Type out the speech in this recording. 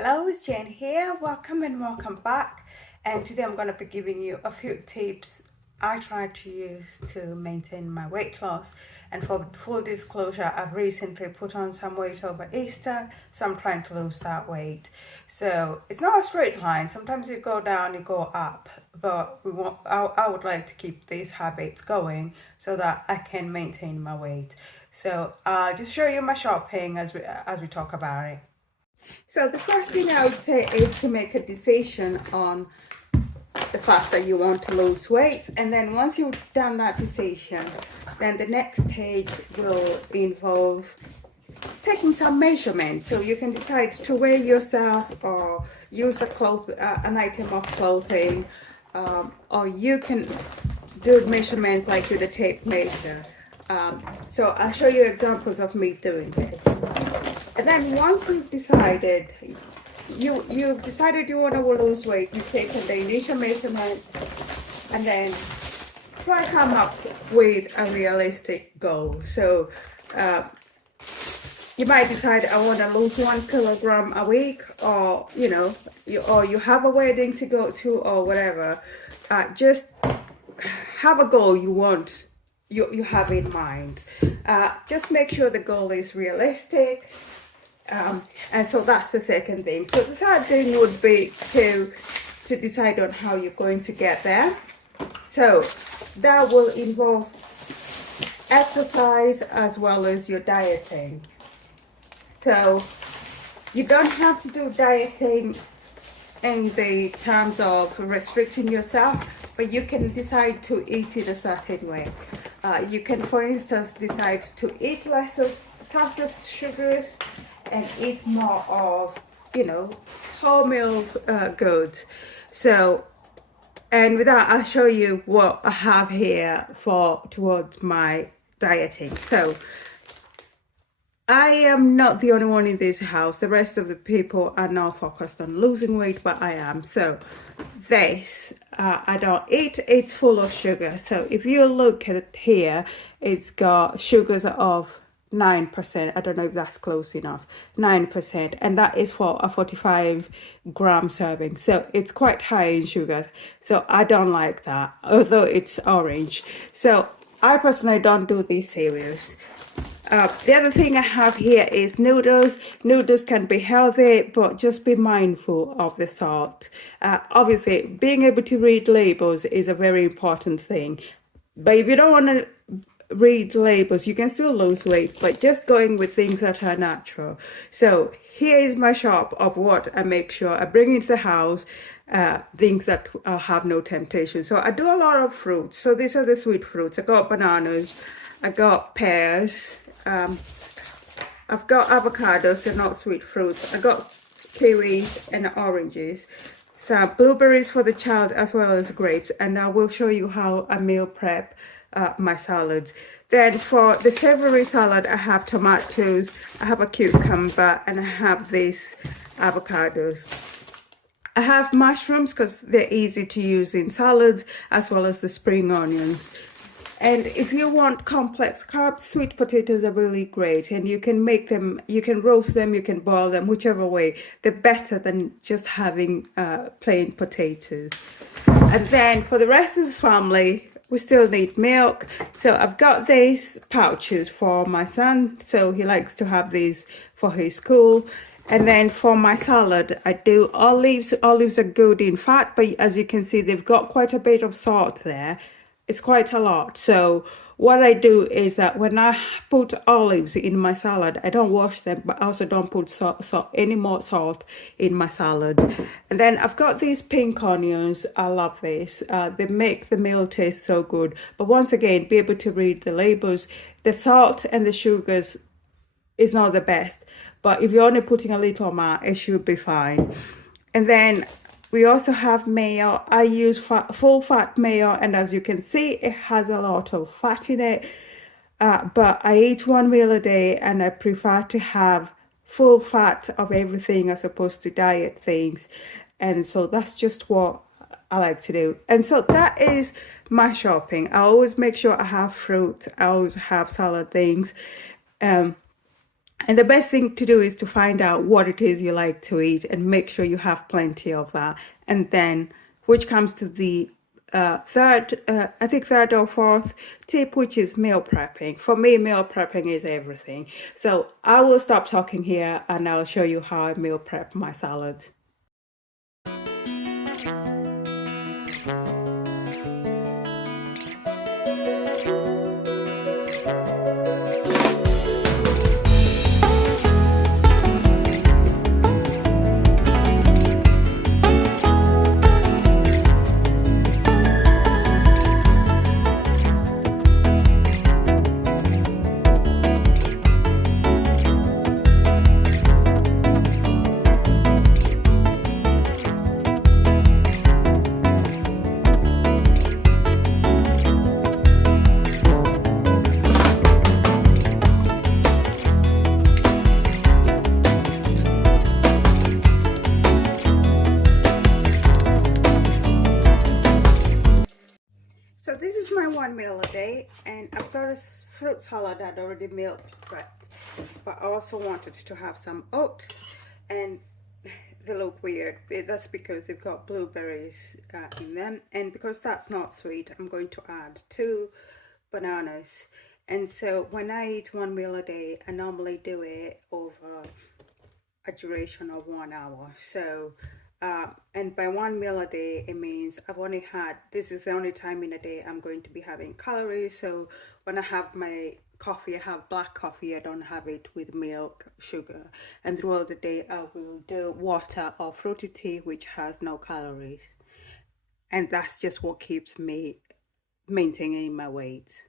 Hello, it's Jane here. Welcome and welcome back. And today I'm going to be giving you a few tips I try to use to maintain my weight loss. And for full disclosure, I've recently put on some weight over Easter, so I'm trying to lose that weight. So it's not a straight line. Sometimes you go down, you go up, but I would like to keep these habits going so that I can maintain my weight. So I'll just show you my shopping as we talk about it. So the first thing I would say is to make a decision on the fact that you want to lose weight, and then once you've done that decision, then the next stage will involve taking some measurements, so you can decide to weigh yourself or use an item of clothing, or you can do measurements like with a tape measure. So I'll show you examples of me doing this. And then once you've decided you want to lose weight, you've taken the initial measurements, and then try to come up with a realistic goal. So you might decide I want to lose 1 kilogram a week, or you have a wedding to go to or whatever. Just have a goal you have in mind. Just make sure the goal is realistic. And so that's the second thing. So the third thing would be to decide on how you're going to get there. So that will involve exercise as well as your dieting. So you don't have to do dieting in the terms of restricting yourself, but you can decide to eat in a certain way. You can, for instance, decide to eat less of processed sugars and eat more of, wholemeal goods. So, and with that, I'll show you what I have here towards my dieting. So, I am not the only one in this house. The rest of the people are now focused on losing weight, but I am. So this, I don't eat. It's full of sugar. So if you look at it here, it's got sugars of 9%. I don't know if that's close enough. 9%. And that is for a 45-gram serving. So it's quite high in sugars. So I don't like that, although it's orange. So I personally don't do these cereals. The other thing I have here is noodles. Noodles can be healthy, but just be mindful of the salt. Obviously, being able to read labels is a very important thing. But if you don't want to read labels, you can still lose weight, but just going with things that are natural. So here is my shop of what I make sure I bring into the house, things that have no temptation. So I do a lot of fruits. So these are the sweet fruits. I got bananas, I got pears, I've got avocados, they're not sweet fruits. I got kiwis and oranges. Some blueberries for the child as well as grapes. And I will show you how I meal prep my salads. Then for the savory salad, I have tomatoes, I have a cucumber, and I have these avocados. I have mushrooms because they're easy to use in salads, as well as the spring onions. And if you want complex carbs, sweet potatoes are really great, and you can make them, you can roast them, you can boil them, whichever way. They're better than just having plain potatoes. And then for the rest of the family, we still need milk. So I've got these pouches for my son, so he likes to have these for his school. And then for my salad, I do olives. Olives are good in fat, but as you can see, they've got quite a bit of salt there. It's quite a lot. So what I do is that when I put olives in my salad, I don't wash them, but I also don't put any more salt in my salad. And then I've got these pink onions. I love this. They make the meal taste so good. But once again, be able to read the labels. The salt and the sugars is not the best, but if you're only putting a little amount, it should be fine. And then we also have mayo. I use full fat mayo, and as you can see, it has a lot of fat in it. But I eat one meal a day, and I prefer to have full fat of everything as opposed to diet things. And so that's just what I like to do. And so that is my shopping. I always make sure I have fruit. I always have salad things. And the best thing to do is to find out what it is you like to eat and make sure you have plenty of that. And then, which comes to the third or fourth tip, which is meal prepping. For me, meal prepping is everything. So I will stop talking here and I'll show you how I meal prep my salads. So this is my one meal a day, and I've got a fruit salad that already meal prepped, but I also wanted to have some oats, and they look weird. That's because they've got blueberries in them, and because that's not sweet, I'm going to add 2 bananas. And so when I eat one meal a day, I normally do it over a duration of 1 hour. So and by one meal a day, it means I've only had, this is the only time in a day I'm going to be having calories. So when I have my coffee, I have black coffee. I don't have it with milk, sugar. And throughout the day, I will do water or fruity tea, which has no calories. And that's just what keeps me maintaining my weight.